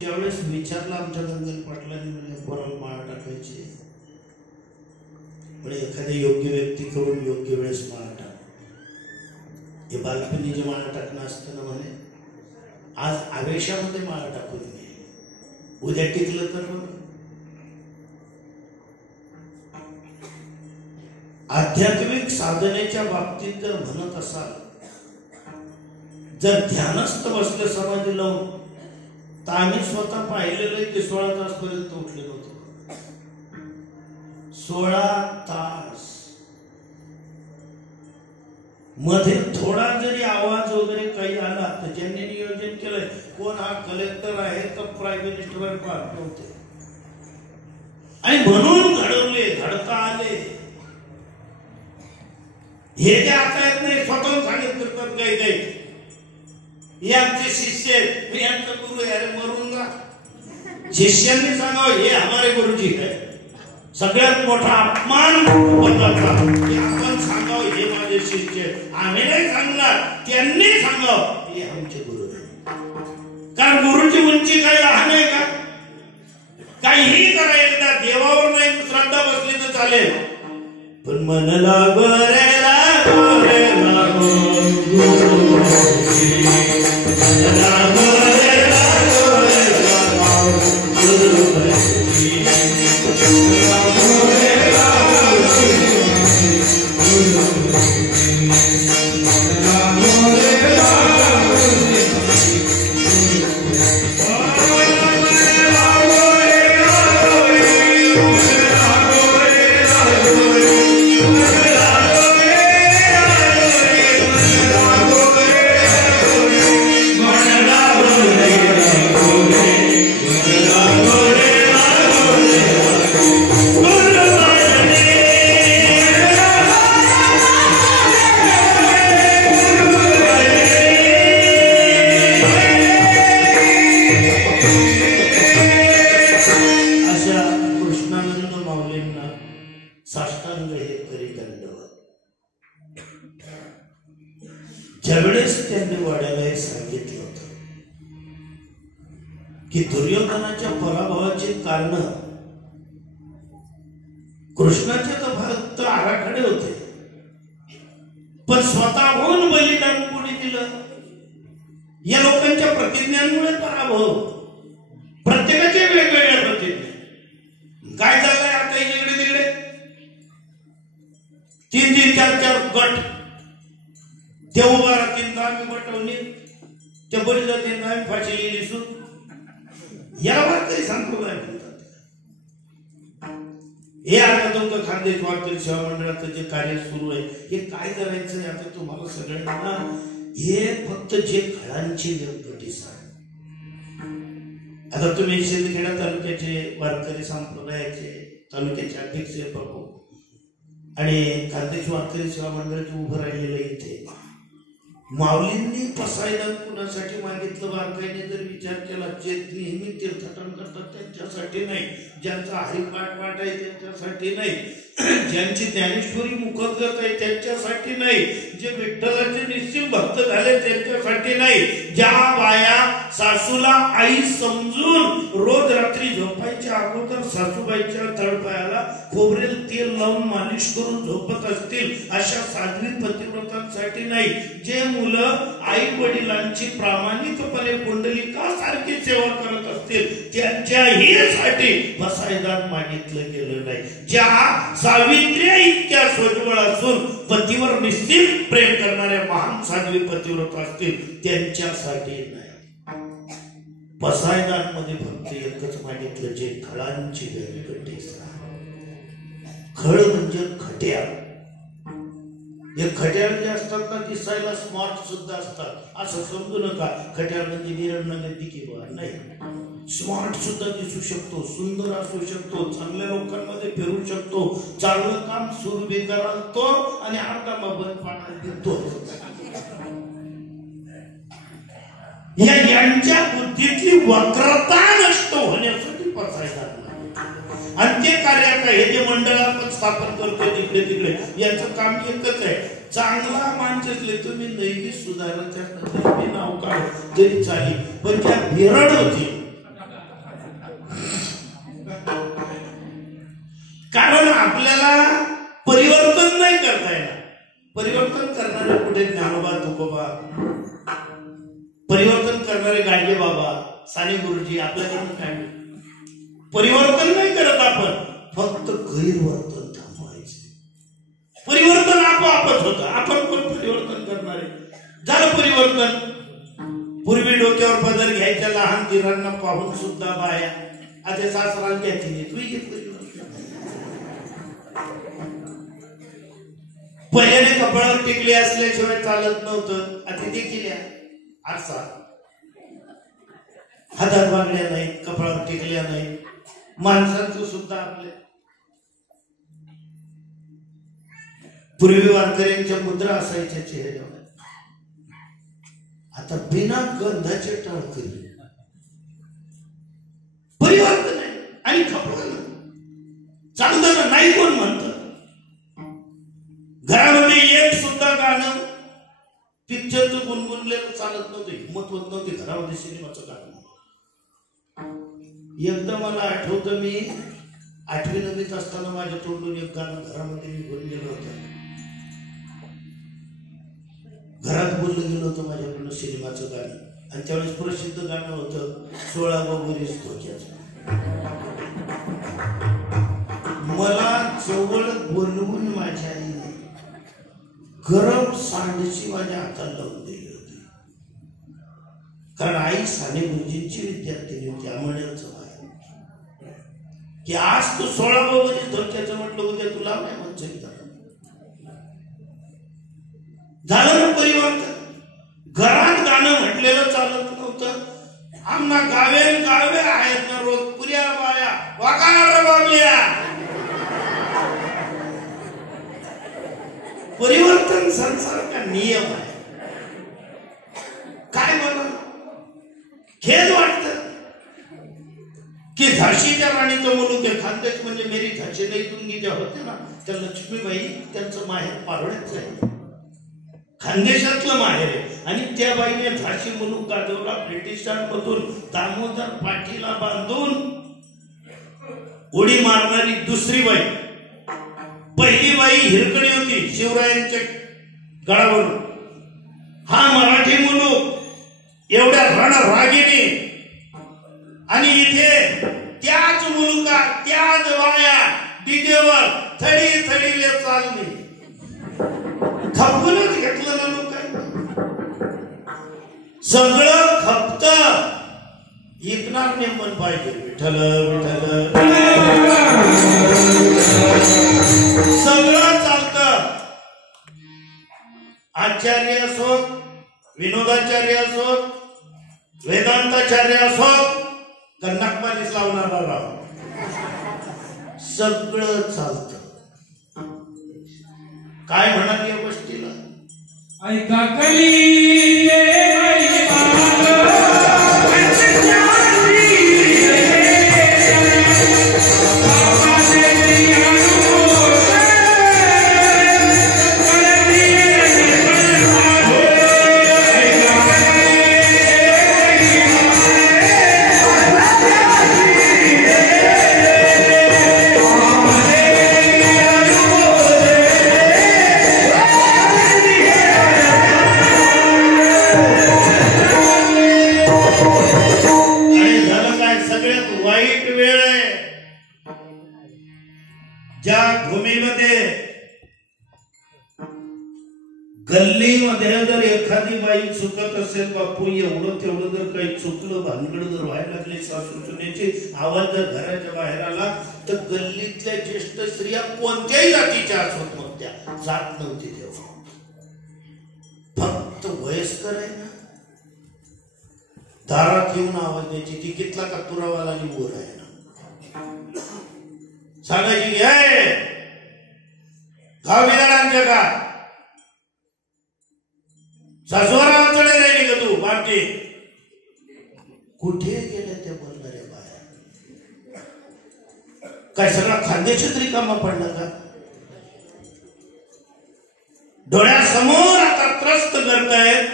त्यावेळेस विचारलं आमच्या गंगन पाटलांनी, म्हणजे पोराला माळ टाकायची, म्हणजे एखाद्या योग्य व्यक्तीकडून योग्य वेळेस माळ टाक. हे बालपणी जे माळ टाकणं असतं ना, म्हणे आज आवेशामध्ये माळ टाकून घे, उद्या टिकलं तर बघ. आध्यात्मिक साधनेच्या बाबतीत जर म्हणत असाल, जर ध्यानस्थ बसले समाधी लावून, तर आम्ही स्वतः पाहिलेलं की 16 तास पर्यंत उठले नव्हते. 16 तास मध्ये थोडा जरी आवाज वगैरे काही आला तर ज्यांनी नियोजन केलंय, कोण हा कलेक्टर आहे का प्राईम मिनिस्टर पाहत नव्हते, आणि म्हणून घडवले, घडता आले. हे जे आता येत नाही, स्वतः सांगितलं करतात काही काही, हे आमचे शिष्य आहेत, मी आमचा गुरु आहे. अरे मरून जा. शिष्यांनी सांगावं हे हमारे गुरुजी है. सगळ्यात मोठा अपमान बदलाचा आपण सांगावं हे माझे शिष्य. आम्ही नाही सांगणार, त्यांनी सांगावं हे आमचे गुरु आहे. कारण गुरुची उंची काही लहान आहे का? काहीही करा, एकदा देवावर नाही श्रद्धा बसली तर चालेल, पण मन लागो रे लागो रे लागो साष्टांग हे करी दंडवत. ज्यावेळेस त्यांनी वाड्याला हे सांगितलं होतं की दुर्योधनाच्या पराभवाचे कारण कृष्णाचे तर फक्त आराखडे होते, पण स्वतःहून बलिदान कोणी दिलं? या लोकांच्या प्रतिज्ञांमुळे पराभव. प्रत्येकाच्या वेगवेगळ्या प्रतिज्ञा. काय चाललंय आता इकडे तिकडे? 3-3, 4-4 गट. ते उभा राहतील तर आम्ही बटवणी, ते बळी जातील तर आम्ही फाशी लिहिली सून. यावर तरी संप्रदाय म्हणतात. हे आता तुमचं खानदेश वारकरी सेवा मंडळाचं जे कार्य सुरू आहे, हे काय करायचं आता तुम्हाला सगळ्यांना. हे फक्त जे घरांची व्यक्तीस आहे. आता तुम्ही शिंदखेडा तालुक्याचे वारकरी संप्रदायाचे तालुक्याचे अध्यक्ष प्रभू आणि खानदेश वारकरी सेवा मंडळाचे उभं राहिलेलं इथे माऊलींनी पसायदान कुणासाठी मागितलं? बारकाईने जर विचार केला, जे नेहमी तीर्थाटन करतात त्यांच्यासाठी नाही, ज्यांचा हरिपाठ पाठ आहे त्यांच्यासाठी नाही, ज्यांची ज्ञानेश्वरी मुखगत आहे त्यांच्यासाठी नाही, जे विठ्ठलाचे निश्चित भक्त झाले त्यांच्यासाठी नाही, ज्या बाया सासूला आई समजून रोज रात्री झोपायच्या अगोदर सासूबाईच्या तळपायाला खोबरेल तेल लावून मालिश करून झोपत असतील अशा साध्वी पतिव्रतांसाठी नाही, जे मुलं आई वडिलांची प्रामाणिकपणे पुंडलिकासारखी सेवा करत असतील त्यांच्याही साठी पसायदान मागितलं गेलं नाही. ज्या सावित्र्या इतक्या स्वज्वळ असून पतीवर निश्चित प्रेम करणाऱ्या महान साध्वी पतिव्रत असतील त्यांच्यासाठी नाही. पसायदान मध्ये फक्त एकच मागितलं, जे खळांची व्यक्तीस. खळ म्हणजे खट्या. हे खट्याळ जे असतात ना, दिसायला स्मार्ट सुद्धा असतात असं समजू नका. खट्याळ म्हणजे निरंगी किंवा नाही, स्मार्ट सुद्धा दिसू शकतो, सुंदर असू शकतो, चांगल्या लोकांमध्ये फिरू शकतो, चांगलं काम सुरू करतो आणि आपला बंद पाण्यात देतो. यांच्या बुद्धीतली वक्रता नष्ट होण्यासाठी पसायदान. आणि ते कार्य काय, हे जे मंडळ आपण स्थापन करतो तिकडे तिकडे, याचं काम एकच आहे, चांगला माणूस असले तुम्ही नैवी सुधारण्याच्या नाव काढ तरी चालेल, पण ज्या बिरड होती तुकोबा, परिवर्तन करणारे गाडगे बाबा, साने गुरुजी आपल्याकडून काय परिवर्तन नाही करत आपण, फक्त गैरवर्तन थांबवायचं. परिवर्तन आपोआपच होतं. आपण कोण परिवर्तन करणारे? झालं परिवर्तन. पूर्वी डोक्यावर पदर घ्यायच्या लहान दिरांना पाहून सुद्धा बाया आता सासरांच्या तिने तू पहिल्याने कपाळावर टिकले असल्याशिवाय चालत नव्हतं. आता ते केल्या आरसा, हातात बांधल्या नाहीत, कपाळावर टिकल्या नाहीत. माणसांचं सुद्धा आपल्या पूर्वी वारकऱ्यांच्या मुद्रा असायच्या चेहऱ्यावर, आता बिना गंधाचे टाळकरी. परिवर्तन आहे. आणि खपलं चांगलं नाही कोण म्हणत. घरामध्ये एक सुद्धा गाणं पिक्चरचं गुणगुणलेलं चालत नव्हतं, हिंमत होत नव्हती घरामध्ये सिनेमाचं गाणं. एकदा मला आठवतं, मी 8वी 9वीत असताना माझ्या तोंडून एक गाणं घरामध्ये मी बोलून गेलं होतं. घरात बोललं गेलं होतं माझ्याकडनं सिनेमाचं गाणं, आणि त्यावेळेस प्रसिद्ध गाणं होतं 16 बरीच धोक्याचं. मला जवळ बोलवून माझ्या आईने गरम सांडची माझ्या हाताला लावून दिली होती. कारण आई साने गुरुजींची विद्यार्थी होती अमळनेरचं बाहेर, की आज तू 16 बरीच धोक्याचं म्हटलं, उद्या तुला नाही म्हणतं झालं ना परिवर्तन. घरात गाणं म्हटलेलं चालत नव्हतं. आम्हा गावे गावे आहेत ना रोज पुऱ्या बाया वाकार बाबल्या. परिवर्तन संसार का नियम आहे. काय बोला खेद वाटत की झाशीच्या राणीचं मुलूक आहे. खानदेश म्हणजे मेरी झाशी नाही तुंगी ज्या होत्या ना, त्या लक्ष्मीबाई त्यांचं माहेर पारोळ्याचं आहे, खानदेशातलं माहेर आहे. आणि त्या बाईने झाशी मुलूक गाजवला. ब्रिटिशांमधून दामोदर पाठीला बांधून उडी मारणारी दुसरी बाई. पहिली बाई हिरकणी होती शिवरायांच्या गळावरून. हा मराठी मुलूक एवढ्या रणरागिणी, आणि इथे त्याच मुलुकात त्याच बाया डीजेवर थडी थडीले चालली. खपवूनच घेतलं ना लोकांनी. सगळं खपत ऐकणार नेमन पाहिजे. विठ्ठल विठ्ठल सगळं चालतं. आचार्य असोत, विनोदाचार्य असोत, वेदांताचार्य असोत, कन्नाकपालीच लावणारा राव, सगळं चालतं. काय म्हणाल या गोष्टीला? ऐका कली गल्लीमध्ये जर एखादी बाई चुकत असेल, बापू एवढं तेवढं जर काही चुकलं, भानगड जर व्हायला लागली, सासू सुनेची आवाज जर घराच्या बाहेर आला, तर गल्लीतल्या ज्येष्ठ स्त्रिया कोणत्याही जातीच्या असोत मग त्या जात नव्हती तेव्हा. फक्त वयस्कर आहे ना, दारात येऊन आवाज द्यायची. ती कितला का तुरावाला निवड आहे ना, सांगायची घे गाव बिराडांच्या का सासवारा चढे राहिली का तू बारकी. कुठे गेल्या त्या बोलणाऱ्या बाया? काय सगळा खानदेशच रिकामा पडला का? डोळ्यासमोर आता त्रस्त करतायत,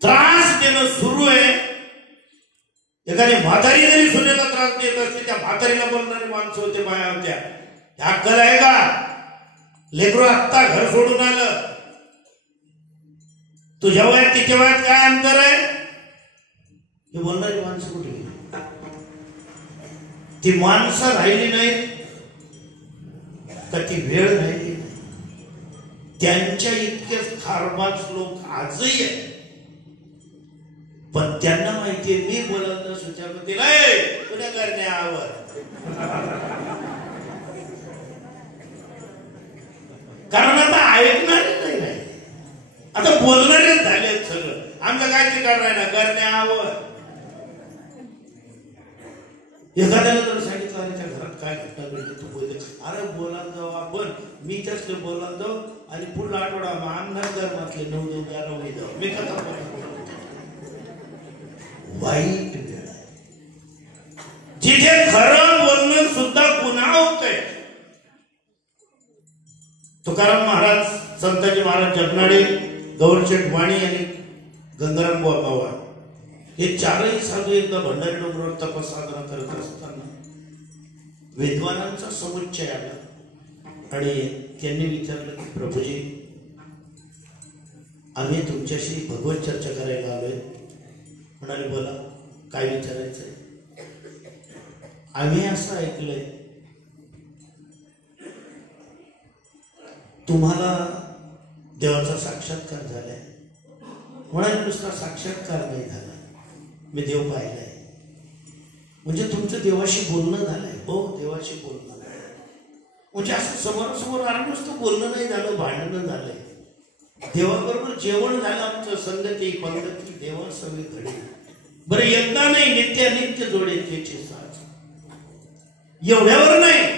त्रास देणं सुरू आहे. एखादी म्हातारी जरी सुनेला त्रास देत असते, त्या म्हातारीला बोलणारे माणसं होते, बाया होत्या. अक्कल आहे का? लेकरू आत्ता घर सोडून आलं, तुझ्या वयात तिच्या वयात काय अंतर आहे हे बोलणारी माणसं कुठे गेली? ती माणसं राहिली नाही का ती वेळ राहिली नाही? त्यांच्या इतके खारबाज लोक आजही आहेत, पण त्यांना माहितीये मी बोलत सुचापतीला तुला करण्यावर कारण आता ऐकणारे नाही राहिले, आता बोलणारेच झाले सगळं. आमचं काय चिकार नाही ना करण्यावर. एखाद्याला जर सांगितलं अरे त्या घरात काय घटना घडली तू बोलते, अरे बोलायला जाऊ आपण, मी त्याच बोलायला जाऊ आणि पुढला आठवडा आमदार धर्मातले 9-9 जाऊ मी कथा वाईट वेळ आहे जिथे खरं बोलणं सुद्धा गुन्हा होतंय. तुकाराम महाराज, संताजी महाराज जगनाडे, गौरशेठ वाणी आणि गंगाराम बुवा हे चारही साधू एकदा भंडारी डोंगरावर तपसाधना करत असताना विद्वानांचा समुच्चय आला आणि त्यांनी विचारलं की प्रभूजी, आम्ही तुमच्याशी भगवत चर्चा करायला आलोय. म्हणाले बोला, काय विचारायचंय? आम्ही असं ऐकलंय तुम्हाला देवाचा साक्षात्कार झालाय. म्हणाले नुसता साक्षात्कार नाही झाला, मी देव पाहिलाय. म्हणजे तुमचं देवाशी बोलणं झालंय? हो, देवाशी बोलणं झालंय. म्हणजे असं समोरासमोर आलं नुसतं बोलणं नाही झालं, भांडणं झालंय. देवाबरोबर जेवण झालं आमचं, संगती पंगती देवा सगळी घडी. बरं एकदा नाही, नित्य नित्य जोडे त्याचे साज. एवढ्यावर नाही,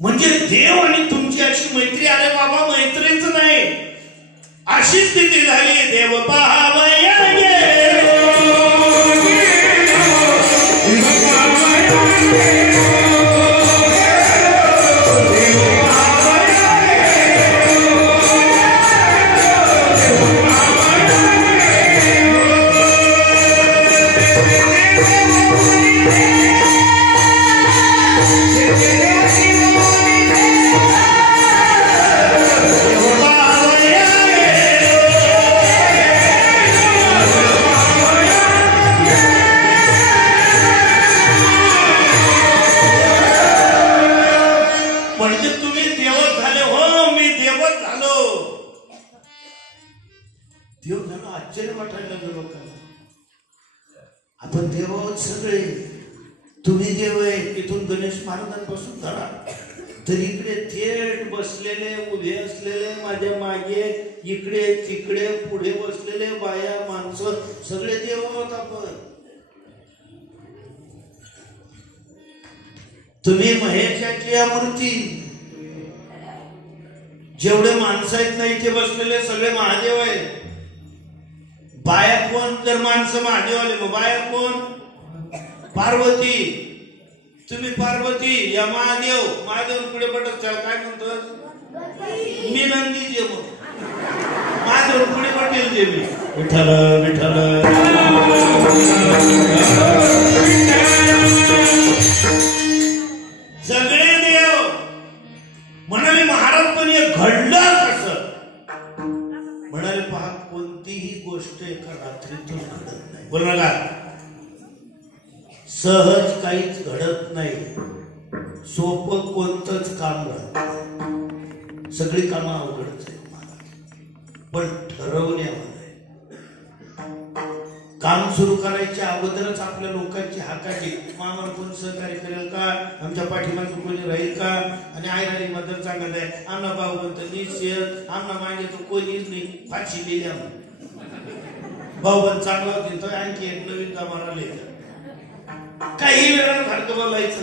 म्हणजे देव आणि तुमची अशी मैत्री. अरे बाबा मैत्रीच नाही, अशी स्थिती झाली. देव पाहावया आपण देव आहोत सगळे. तुम्ही देव आहे. इथून गणेश महाराजांपासून धरा तर इकडे थेट बसलेले, उभे असलेले, माझ्या मागे, इकडे तिकडे पुढे बसलेले बाया माणसं सगळे देव आहोत आपण. तुम्ही महेशाची मूर्ती. जेवढे माणसं आहेत ना इथे बसलेले सगळे महादेव आहेत. बाया कोण? जर माणसं महादेवाले, मग बाया कोण? पार्वती. तुम्ही पार्वती, या महादेव. महादेव पुढे पटत चाल काय म्हणतो मी नंदी जे, मग महादेव पुढे पटेल जे मी विठ्ठल विठ्ठल. सगळे देव. म्हणाले महाराज पण हे घडलं कसं? म्हणाले पहा, कोणतीही गोष्ट एका रात्रीतून घडत नाही. बोल ना, सहज काहीच घडत नाही. सोपं कोणतंच काम घडत नाही. सगळी कामं अवघडच आहेत महाराज, पण ठरवण्यावर काम सुरू करायच्या अगोदरच आपल्या लोकांची हाकाची, आम्हाला कोण सहकार्य करेल का, आमच्या पाठीमागे कोणी राहील का. आणि आयराणी मदत सांगत आहे आमना भाऊ म्हणतो निश्चित, आमना मागे तो कोणीच नाही. फाशी लिहिली भाऊ पण चांगला होती तो आणखी एक नवीन कामाला लिहिलं. काही वेळा सारखं बोलायचं.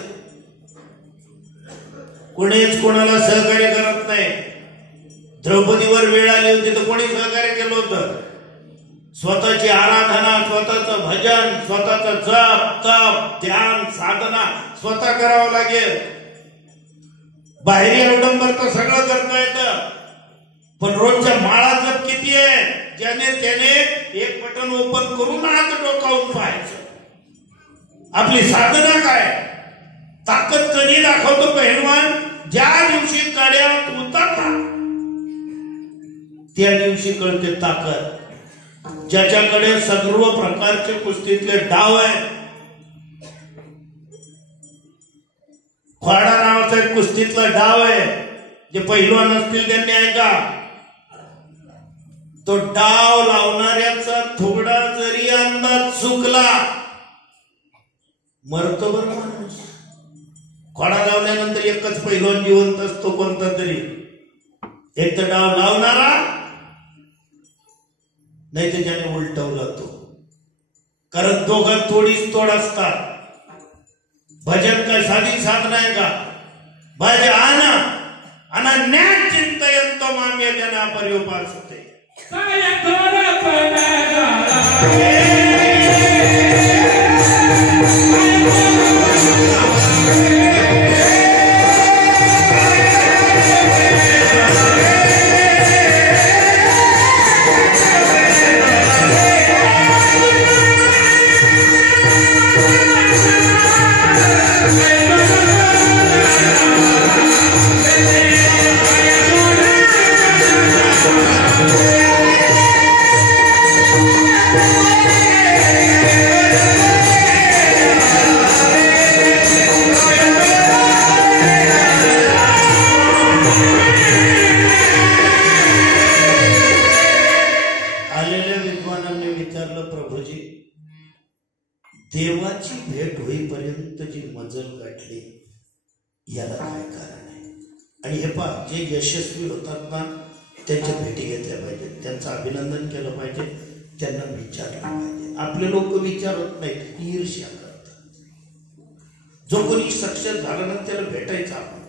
कोणीच कोणाला सहकार्य करत नाही. द्रौपदीवर वेळ आली होती तर कोणी सहकार्य केलं होतं? स्वतःची आराधना, स्वतःचं भजन, स्वतःचं जप तप ध्यान साधना स्वतः करावं लागेल. बाहेरी अवडंबर तर सगळं करता येतं, पण रोजच्या माळा जप किती आहे? ज्याने त्याने एक बटन ओपन करून हात डोकावून पाहायचं. आपली साधना काय? ताकद कधी दाखवतो पहिलवान? ज्या दिवशी कड्यात उतरला त्या दिवशी कळते ताकद. ज्याच्याकडे सर्व प्रकारचे कुस्तीतले डाव आहे. फाडा नावाचा एक कुस्तीतला डाव आहे, जे पैलवान असतील त्यांनी ऐका. तो डाव लावणाऱ्याचा थोडा जरी अंदाज चुकला मरतो बर माणूस. खोडा लावल्यानंतर एकच पैलवान जिवंत असतो कोणता तरी, एक तर डाव लावणारा, नाही तर ज्याने उलटवला तो. कारण दोघात थोडीच तोड असतात. भजन काय साधी साधना आहे का? भज आना अना ज्ञान चिंतयंतो माम्यजना पर्युपासते. देवाची भेट होईपर्यंत जी मजल गाठली याला काय कारण आहे? आणि हे पहा, जे यशस्वी होतात ना त्यांच्या भेटी घेतल्या पाहिजेत, त्यांचं अभिनंदन केलं पाहिजे, त्यांना विचारलं पाहिजे. आपले लोक विचारत नाहीत, ईर्ष्या करतात. जो कोणी सक्सेस झाला ना त्याला भेटायचं आपण,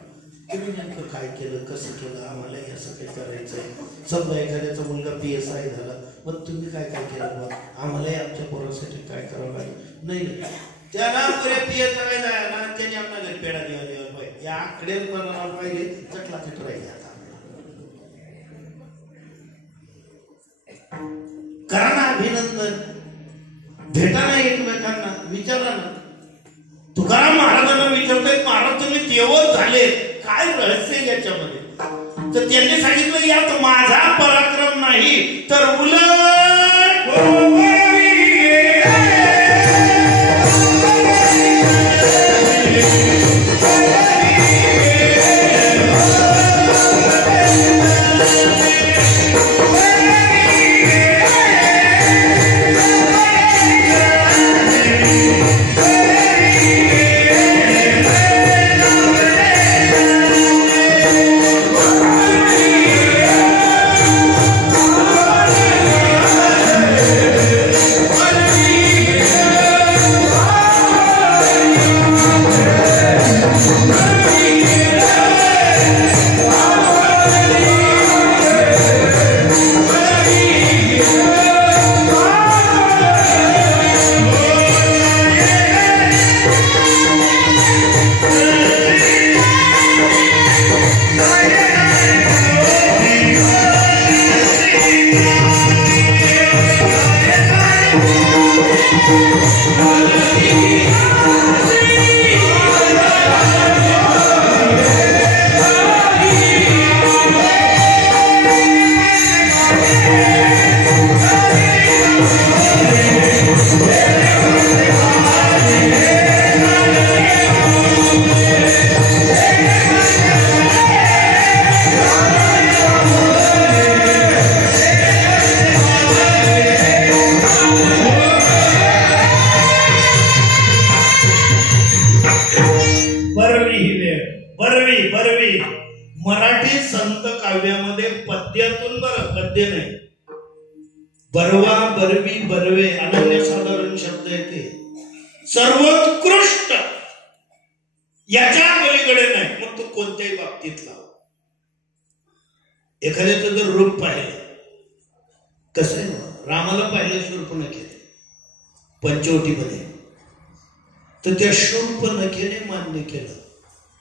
तुम्ही नेमकं काय केलं, कसं केलं, आम्हालाही असं काय करायचंय. समजा एखाद्याचा मुलगा PSI झाला, मग तुम्ही काय काय केलं, मग आम्हालाही आमच्या पोरासाठी काय करावं लागेल. नाही, त्याला पुरे PSI ना त्याने आपल्याला पेढा द्यावा पाहिजे, या आकडेच बनायला पाहिजे, चटला चट राहील. आता करा ना अभिनंदन, भेटा ना एकमेकांना, विचारा ना. तुकाराम महाराजांना विचारतोय, महाराज तुम्ही देवच झाले, काय रहस्य याच्यामध्ये? तर त्यांनी सांगितलं, यात माझा पराक्रम नाही तर उलट मराठी संत काव्यामध्ये पद्यातून बरं, पद्य नाही, बरवा बरवी बरवे अनन्यसाधारण शब्द येते. सर्वोत्कृष्ट याच्या पलीकडे नाही. मग तो कोणत्याही बाबतीत लाव. एखाद्याचं जर रूप पाहिलं, कसं आहे, रामाला पाहिलं शूर्पणखेने पंचवटीमध्ये, तर त्या शूर्पणखेने मान्य केलं.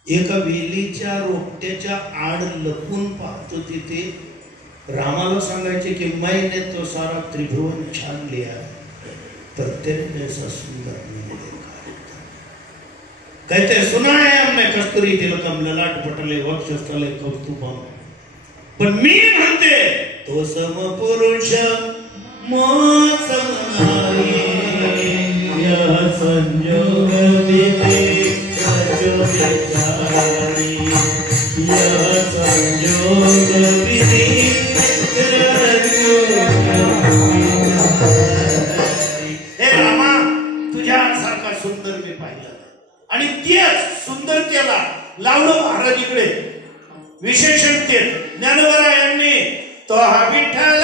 एका वेलीच्या रोपट्याच्या आड लपून पाहतो तिथे रामाला सांगायचे की मैंने तो सारा त्रिभुवन छान लिया पर तेरे जैसा सुंदर नहीं देखा. कहते सुना है हमने कस्तूरी तिलकम ललाट पटले वक्षस्थले कौस्तुभम, पण मी म्हणते तो समपुरुष मो समनाई यह संयोग विधि संयोग चारी यह संयोग विधि हे रामा तुझ्यासारखा सुंदर मी पाहिला आणि तेच सुंदरतेला लावलं महाराजीकडे विशेषण ते ज्ञानवरायांनी तो हा विठ्ठल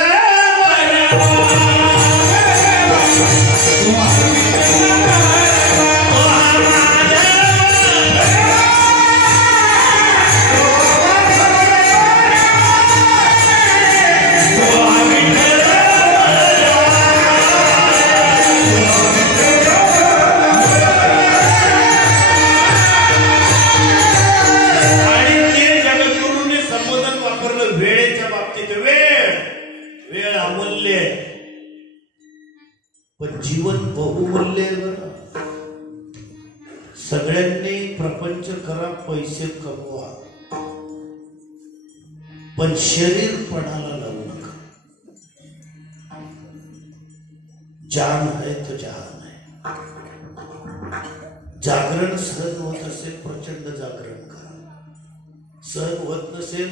पण जीवन बहुमूल्य आहे बरं. सगळ्यांनी प्रपंच करा, पैसे कमवा, पण शरीर पणाला लावू नका. जान है तो जहान है. जागरण सहन होत असेल प्रचंड जागरण करा. सहन होत नसेल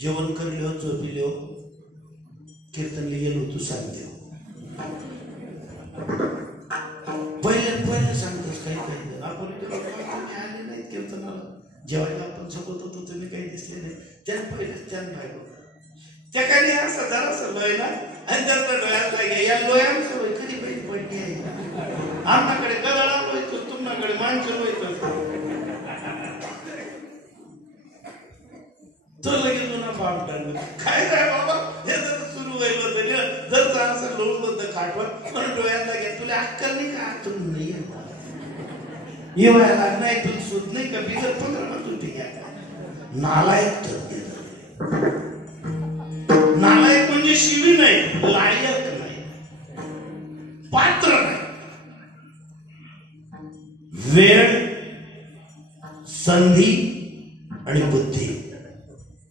जेवण करले झोपिले कीर्तन लिहिलो तू सांगते पहिले सांगतोस काही काही आपण आले नाही कीर्तनाला जेव्हा आपण सोबत होतो तुम्ही काही दिसले नाही. त्यात पहिलेच त्यानं पाहिलं त्या काही असं जरासं लोयला आणि त्याचा डोळ्यात लागे या लोयांचं लोय कधी काही पडली आहे. आमच्याकडे गदळा लोयतो तुमच्याकडे माणसं लोयतो तो लगेच जुना पाम टाकलं काय काय बाबा हे जर सुरू व्हायला होतं जर असं लोळून होतं खाटवर पण डोळ्यात लागे तुला अक्कल नाही का आतून नाही येवायला नाही तुला सुध नाही का बिगर 15 वाजून ठीक आहे. नालायक नालायक म्हणजे शिवी नाही, लायक नाही, पात्र नाही. वेळ संधी आणि बुद्धी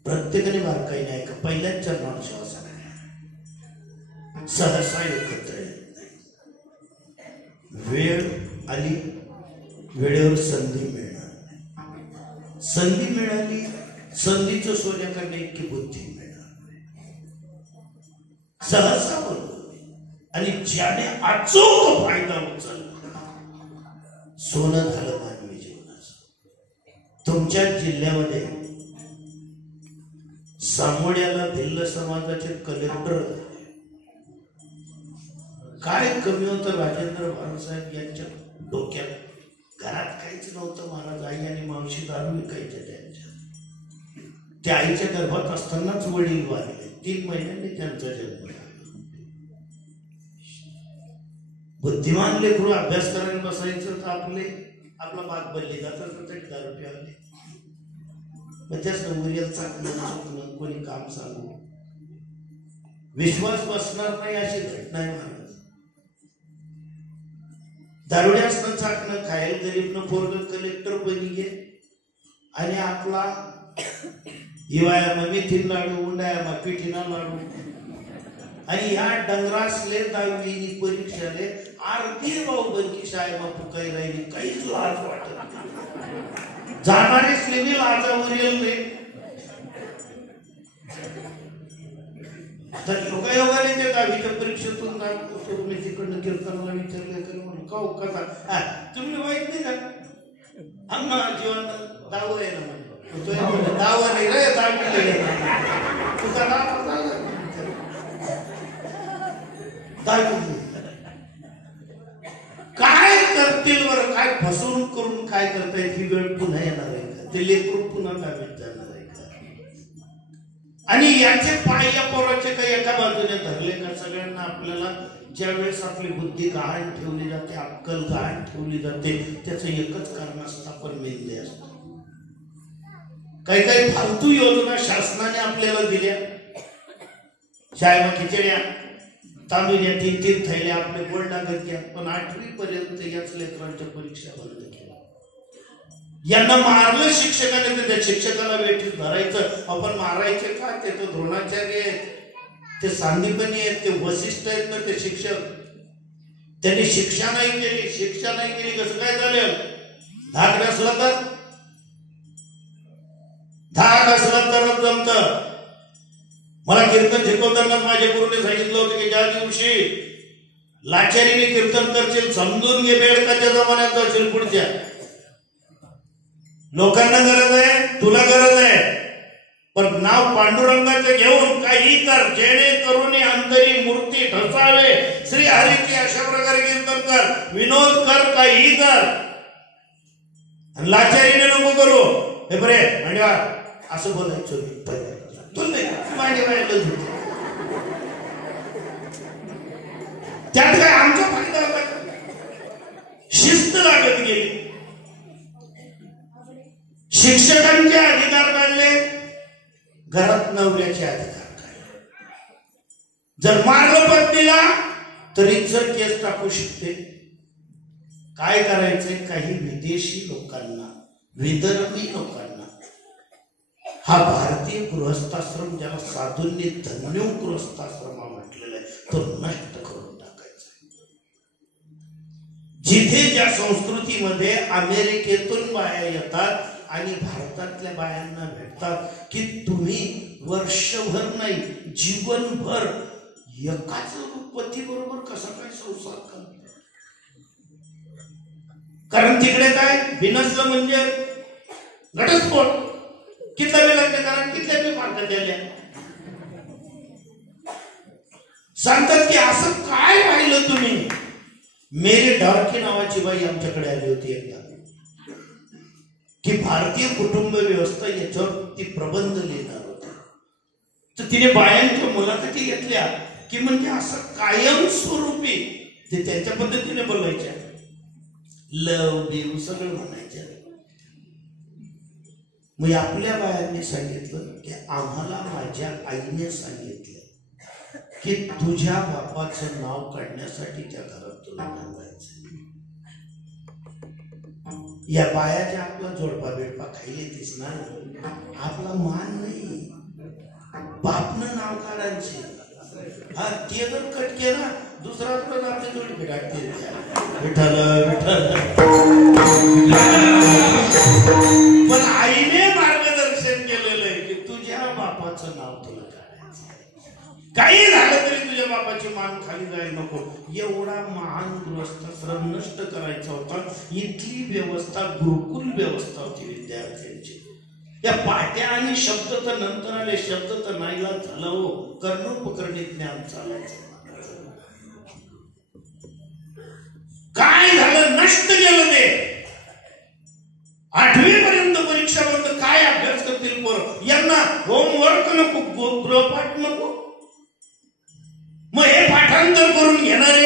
प्रत्येकाने बारकाई नाही का पहिल्याच चरणावर श्वास सहसा एकत्र येत नाही. वेळ आली वेळेवर संधी मिळणार, संधी मिळाली संधीचं सोन्या करणे इतकी बुद्धी मिळणार सहसा बोलतो. आणि ज्याने अचूक फायदा उचलला सोनं झालं मानवी जीवनाचं. तुमच्या जिल्ह्यामध्ये सामोड्याला भिल्ल समाजाचे कलेक्टर काय कमी होतं राजेंद्र भानसाहेब यांच्या डोक्यात. घरात काहीच नव्हतं. महाराज आई आणि मावशी दारू विकायच्या त्यांच्या. त्या आईच्या गर्भात असतानाच वडील वारले. 3 महिन्यांनी त्यांचा जन्म झाला. बुद्धिमान लेकरू अभ्यास करायला बसायचं तर आपला भाग बदली जातात तरी दारू प्यावले. मग त्याच नंबरीला चांगलं कोणी काम सांगू विश्वास बसणार नाही अशी घटना आहे महाराज. दारुड्यासनं चाकणं खायला गरीबनं पोरग कलेक्टर बनी आणि आपला हिवाळ्यामा मेथीन लाडू उंडायामा पिठीना लाडू आणि ह्या डंगरासले 10वी परीक्षाले अर्धी भाऊ बनकी शाळेमा फुकाई राहिली. काहीच लाज वाटत जाणारेच लेणी लाजावर येईल रे. तर योगायोगाने ते 10वीच्या परीक्षेतून मी तिकडनं कीर्तनाला विचारले तर म्हणून काऊ कसा तुम्ही वाईट नाही का आम्हा जीवन दाव आहे ना म्हणतो दाव नाही रे दावी तुझा काय करतील बरं काय फसवणूक करून काय करतायत ही वेळ पुन्हा येणार आहे का. ते लेकरू पुन्हा दावीत जाणार आहे का. आणि याचे पाय या पोराचे काही एका बाजूने धरले का. सगळ्यांना आपल्याला ज्या वेळेस आपली बुद्धी गहाण ठेवली जाते अक्कल गहाण ठेवली जाते त्याचं एकच कारण असतं आपण मेंदे असतो. काही काही फालतू योजना शासनाने आपल्याला दिल्या. शाळेमा खिचड्या तांदूळ या 3-3 थैल्या आपले गोड लागत घ्या. पण 8वी पर्यंत याच लेकरांच्या परीक्षा बंद केल्या. यांना मारलं शिक्षकाने तर त्या शिक्षकाला वेठीस धरायचं. आपण मारायचे का? ते तर द्रोणाचार्य आहेत, ते सांदीपनी आहेत, ते वसिष्ठ आहेत ना ते शिक्षक. त्यांनी शिक्षा नाही केली. शिक्षा नाही केली कसं काय झालं? धाक नसला तर, धाक असला तरच जमत. मला कीर्तन शिकवतानाच माझ्या गुरुने सांगितलं होतं की ज्या दिवशी लाचारीने कीर्तन करशील समजून घे बेडकाच्या जमान्यात जाशील. पुढच्या लोकांना गरज आहे, तुला गरज आहे, पण नाव पांडुरंगाचं घेऊन काही कर जेणेकरून अंतरी मूर्ती ठसावे श्री हरीची. अशा प्रकारे कीर्तन कर, विनोद कर, काही कर, लाचारीने नको करू. हे बरे म्हणजे असं बोलायचं तुला नाही मांडी व्हायला त्यात काय आमचा फायदा होता? शिस्त लागत गेली. शिक्षकांचे अधिकार काढले, घरात नवऱ्याचे अधिकार काढले. जर मारलं पत्नीला तरी जर केस टाकू शकते. काय करायचंय? काही विदेशी लोकांना, विदर्भी लोकांना हा भारतीय गृहस्थाश्रम ज्याला साधूंनी धन्य गृहस्थाश्रम म्हटलेला आहे तो नष्ट करून टाकायचा. जिथे ज्या संस्कृतीमध्ये अमेरिकेतून बाया येतात आणि भारतातल्या बायांना भेटतात की तुम्ही वर्षभर नाही जीवनभर एकाच पती बरोबर कसा काय संसार करता? कारण तिकडे काय बिनसलं म्हणजे घटस्फोट. कितला वेळ लागते? कारण कितल्या बी मार्ग द्यायला सांगतात की असं काय पाहिलं तुम्ही? मेरी डॉर्की नावाची बाई आमच्याकडे आली होती एकदा की भारतीय कुटुंब व्यवस्था याच्यावर ती प्रबंध लिहिणार होती. तर तिने बायांच्या मुलाखती घेतल्या की म्हणजे असं कायमस्वरूपी ते त्यांच्या पद्धतीने बोलायच्या, लव बिव सगळं म्हणायच्या. मग आपल्या बायांनी सांगितलं की आम्हाला माझ्या आईने सांगितलं की तुझ्या बापाचं नाव काढण्यासाठी त्या घरात तुला नांदायचं. या बायाच्या आपला जोडपा बिडपा खाई येतेच ना, आपला मान नाही, बापनं नाव काढायचे. हा ते जर कट केला दुसरा पण आपली जोडी बिघाडते. विठ्ठल विठ्ठल. पण आईने मार्गदर्शन केलेलं आहे की तुझ्या बापाचं नाव तुला काढायचं. काही झालं तरी तुझ्या बापाची मान खाली जायला नको. एवढा महान गृहस्थाश्रम नष्ट करायचा होता. इथली व्यवस्था गुरुकुल व्यवस्था होती विद्यार्थ्यांची. या पाट्या आणि शब्द तर नंतर आले, शब्द तर नाहीला झाला हो. कर्णोपकरणी ज्ञान चालायचं. काय झालं? नष्ट केलं ते. 8वी पर्यंत परीक्षा बंद. काय अभ्यास करतील पोरं? यांना होमवर्क नको, गृहपाठ नको. मग हे पाठांतर करून घेणारे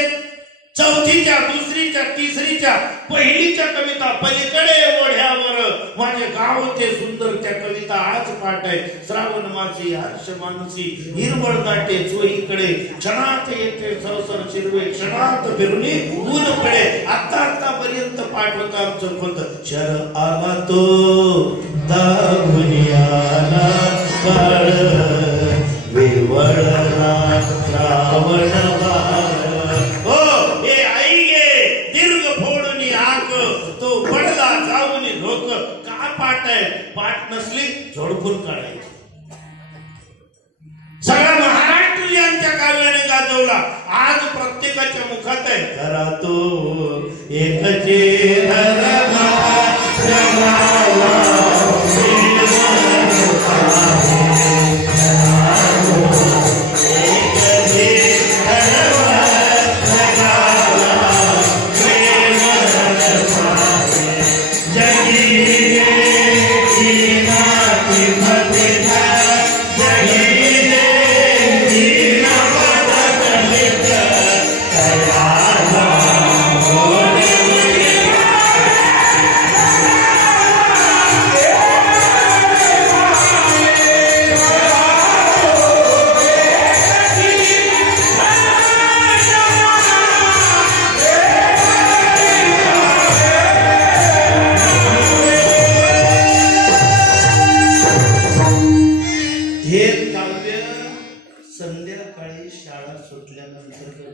4थीच्या, 2रीच्या, 3रीच्या, 1लीच्या कविता पलीकडे ओढ्यावर माझे गाव ते सुंदर त्या कविता आज पाठ आहे. श्रावण मासी हर्ष मानसी हिरवळ दाटे चोहीकडे क्षणात येते सरसर शिरवे क्षणात फिरणी ऊन पडे. आतापर्यंत पाठ होता आमचं फक्त शर आला तो दागुनी आला काळ विवळला श्रावण पाठ नसली झोडपून काढायची. सगळा महाराष्ट्र यांच्या काव्याने गाजवला. आज प्रत्येकाच्या मुखात आहे घरा तो एकचे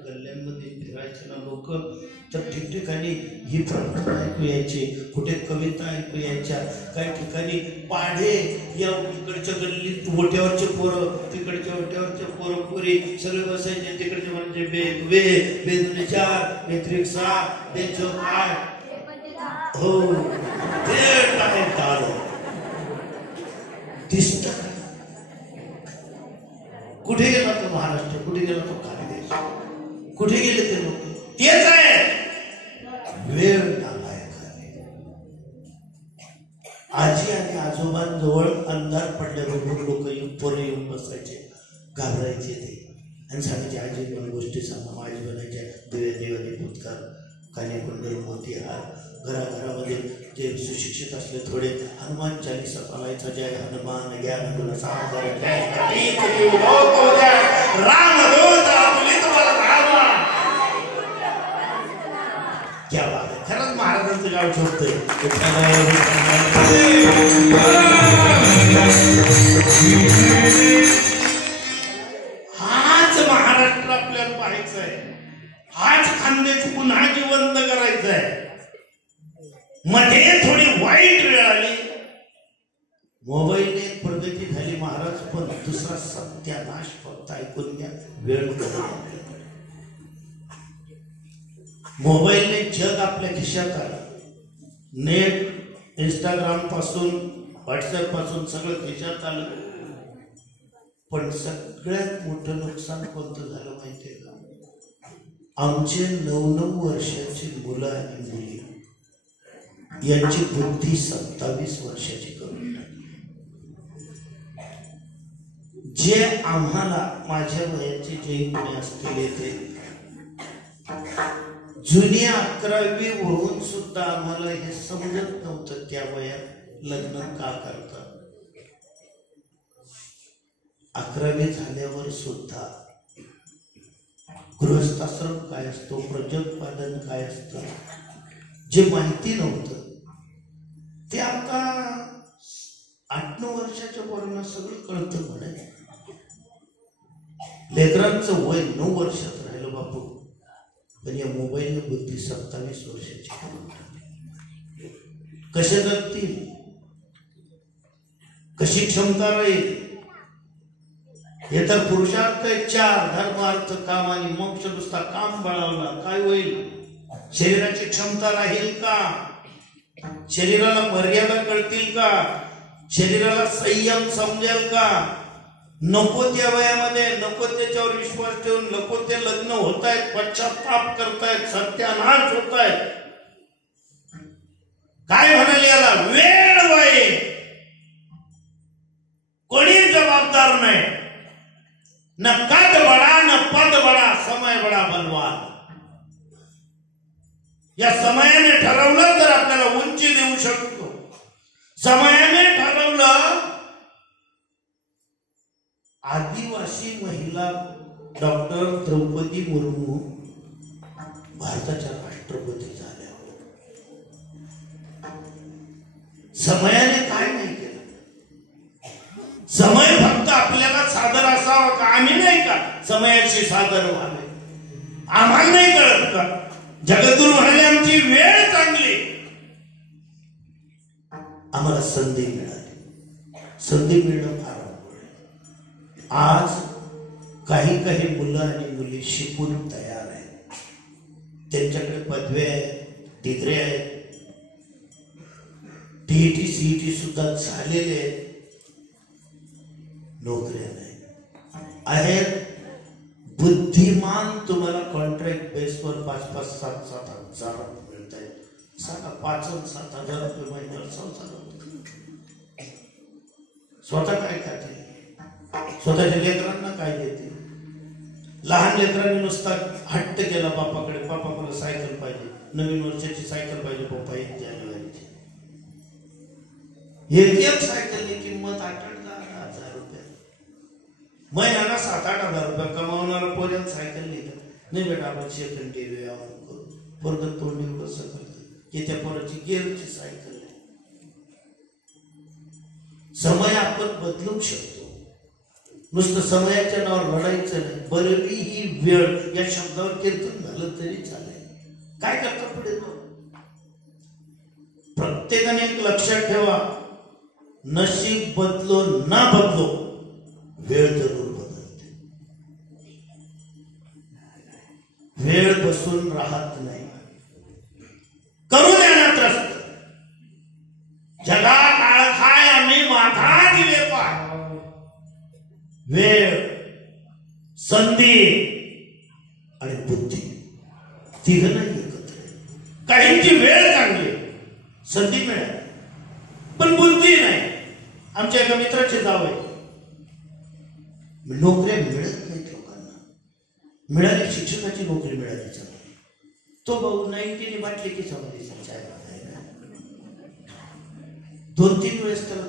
गल्ल्यांमध्ये फिरायचे ना लोक, तर ठिकठिकाणी ही प्रार्थना ऐकू यायची, कुठे कविता ऐकू यायच्या, काही ठिकाणी पाढे, या इकडच्या गल्लीत ओट्यावरचे पोरं, तिकडच्या ओट्यावरचे पोरं पोरी सगळे बसायचे, तिकडचे म्हणजे वे बेदुने 4 बेत्रिक 6 बेचोक 8. हो ते काय काल दिसत. कुठे गेला तो महाराष्ट्र, कुठे गेला तो खानदेश, कुठे गेले ते लोक? तेच आहे वेळ नालायक आहे. आजी आणि आजोबांजवळ अंधार पडल्याबरोबर लोक पोरं येऊन बसायचे, घाबरायचे ते आणि सांगायचे आजी मला गोष्टी सांगा. माझी बनायच्या दिव्या देवाने भूतकाळ, कानेकुंडल, मोतीहार. घराघरामध्ये जे सुशिक्षित असले थोडे हनुमान चालीसा चालायचा, जय हनुमान ज्ञान गुण सागर जय रामदूत अतुलित बलधामा. क्या बात आहे, खरंच महाराजांचं गाव छोटतंय. हाच महाराष्ट्र आपल्याला पाहायचा आहे, हाच खानदेश पुन्हा जिवंत करायचा आहे. मध्ये थोडी वाईट वेळ आली, मोबाईलने प्रगती झाली महाराज, पण दुसरा सत्यानाश फक्त ऐकून घ्या, वेळ कमी. मोबाईलने जग आपल्या खिशात आलं, नेट इंस्टाग्राम पासून व्हॉट्सअप पासून सगळं खिशात आलं. पण सगळ्यात मोठं नुकसान कोणतं झालं माहितीये का? आमचे 9-9 वर्षाची मुलं आणि मुली यांची बुद्धी 27 वर्षाची करून टाकली. जे आम्हाला माझ्या वयाचे जे कोणी असतील ते जुनी 11वी होऊन सुद्धा आम्हाला हे समजत नव्हतं त्या वयात लग्न का करतात. 11वी झाल्यावर सुद्धा गृहस्थाश्रम काय असतो, प्रजोत्पादन काय असतं, जे माहिती नव्हतं ते आता 8-9 वर्षाच्या पोरांना सगळं कळतं. म्हणे लेकरांचं वय 9 वर्षात राहिलं बापू, पण या मोबाईलने बुद्धी 27 वर्षाची करून टाकली. कसे जगतील, कशी क्षमता राहील? हे तर पुरुषार्थ आहे 4, धर्म अर्थ काम आणि मोक्ष. नुसता काम बळावला काय होईल? शरीराची क्षमता राहील का? शरीराला मर्यादा कळतील का? शरीराला संयम समजेल का? नको त्या वयामध्ये नको त्याच्यावर विश्वास ठेवून नको ते लग्न होत आहेत, पश्चाताप करतायत, सत्यानाश होत आहेत. काय म्हणाल याला? वेळ वय. कोणी जबाबदार नाही. न कद बडा न पद बडा, समय बडा बलवान. या समयाने ठरवलं तर आपल्याला उंची देऊ शकतो. समयाने ठरवलं. आदिवासी महिला डॉक्टर द्रौपदी मुर्मू भारताच्या राष्ट्रपती झाल्या. समयाने काय नाही केलं. समय फक्त आपल्याला सादर असावा का? आम्ही नाही का समयाशी सादर व्हावे? आम्हाला नाही कळत का? जगद्गुरु म्हणाले आमची वेळ चांगली, आम्हाला संधी मिळाली. संधी मिळणं फार अवघड आहे. आज काही मुलं आणि मुली शिकून तयार आहेत, त्यांच्याकडे पदव्या आहेत, डिग्री आहेत, टीईटी सीईटी सुद्धा झालेले आहेत, नोकऱ्या नाही आहेत. बुद्धिमान तुम्हाला कॉन्ट्रॅक्ट बेसवर 5-5, 7-7 हजार मिळत आहेत. सांगा 5-7 हजार रुपये महिन्यावर संसार होतो. स्वतः काय खाते, स्वतःच्या लेकरांना काय देते? लहान लेकरांनी नुसता हट्ट केला बापाकडे, बापा मला सायकल पाहिजे, नवीन वर्षाची सायकल पाहिजे, पप्पा 1 जानेवारीची. एक सायकलची किंमत 8-10 रुपये. महिन्याला 7-8 हजार रुपये कमावणारा पोऱ्यात सायकल लिहिलं नाही बेटा, आपण सेकंड घेऊया करू. पोरगं तोंड एवढं करतं की त्या पोराची गेअरची सायकल आहे. समय आपण बदलू शकतो. नुसतं समयाच्या नावावर लढायचं नाही. बरवी ही वेळ या शब्दावर कीर्तन झालं तरी चालेल. काय करता पुढे तो? प्रत्येकाने एक लक्षात ठेवा, नशीब बदलो ना बदलो, वेळ जरूर बदलते. वेळ बसून राहत नाही. करू द्या ना त्रस्त. जगा काळ खाय आम्ही माथा दिले पाय. वेळ, संधी आणि बुद्धी तिघ नाही एकत्र. काहींची वेळ चांगली, संधी मिळाली, पण बुद्धी नाही. आमच्या एका मित्राचे जाव आहे, नोकऱ्या मिळत नाहीत लोकांना. मिळाली, शिक्षकाची नोकरी मिळाली चांगली. तो भाऊ 90 बाटली की समाधीचा चाय 2-3 वेळेस त्याला